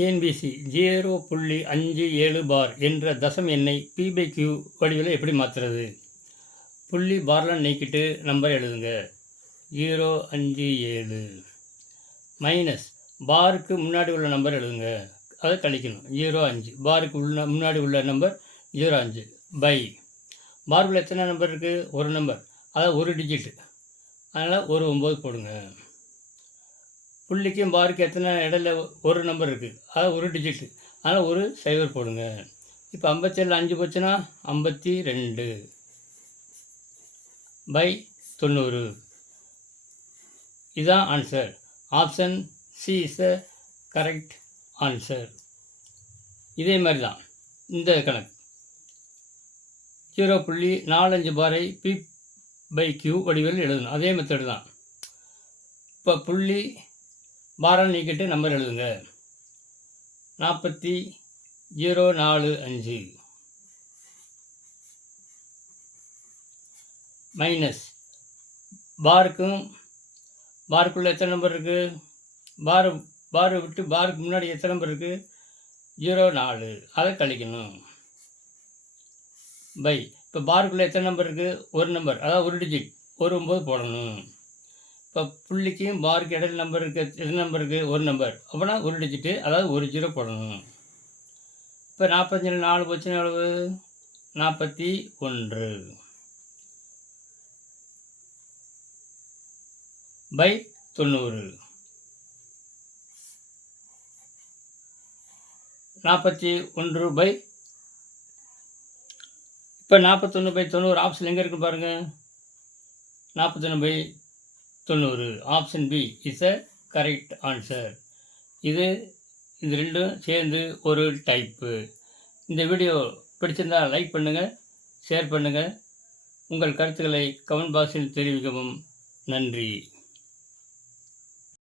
TNPSC 0.57 பார் என்ற தசம எண்ணை P/Q வடிவில் எப்படி மாற்றுறது? புள்ளி பார்லாம் நீக்கிட்டு நம்பர் எழுதுங்க. 057 மைனஸ் பாருக்கு முன்னாடி உள்ள நம்பர் எழுதுங்க. அதை கழிக்கணும். 05 பாருக்கு முன்னாடி உள்ள நம்பர் 05 பை பார்க்குள்ள எத்தனை நம்பர் இருக்குது? ஒரு நம்பர், அதாவது ஒரு டிஜிட்டு, அதனால் ஒரு 9 போடுங்க. புள்ளிக்கும் பாருக்கு எத்தனை இடையில ஒரு நம்பர் இருக்குது, அதாவது ஒரு டிஜிட்டு, அதனால் ஒரு 0 போடுங்க. இப்போ 57 5 போச்சுன்னா 52 பை 90. இதுதான் answer. Option C is the correct answer. இதே மாதிரி தான் இந்த கணக்கு 0.45 பாரை P/Q வடிவில் எழுதணும். அதே மெத்தடு தான். இப்போ புள்ளி பாரம் நீக்கிட்டு நம்பர் எழுதுங்க. 40.045 மைனஸ் பாருக்குள்ளே எத்தனை நம்பர் இருக்குது? பாரு விட்டு பாருக்கு முன்னாடி எத்தனை நம்பர் இருக்குது? 04, அதை கழிக்கணும். பை இப்போ பாருக்குள்ளே எத்தனை நம்பர் இருக்குது? ஒரு நம்பர், அதாவது ஒரு டிஜிட், ஒரு 9 போடணும். இப்போ புள்ளிக்கும் பாருக்கு இடையில நம்பர் இருக்குது, எத்தனை நம்பர் இருக்குது? ஒரு நம்பர், அப்போனா ஒரு டிஜிட்டு, அதாவது ஒரு 0 போடணும். இப்போ 45 4 போச்சுன்னா எவ்வளவு? 41 பை 90. 41 பை இப்போ 41 பை 90 ஆப்ஷன் எங்கே இருக்குன்னு பாருங்கள். 41 by 90 option B is a correct answer. இது ரெண்டும் சேர்ந்து ஒரு டைப்பு. இந்த வீடியோ பிடிச்சிருந்தால் லைக் பண்ணுங்கள், ஷேர் பண்ணுங்கள். உங்கள் கருத்துக்களை கமெண்ட் பாக்ஸில் தெரிவிக்கவும். நன்றி.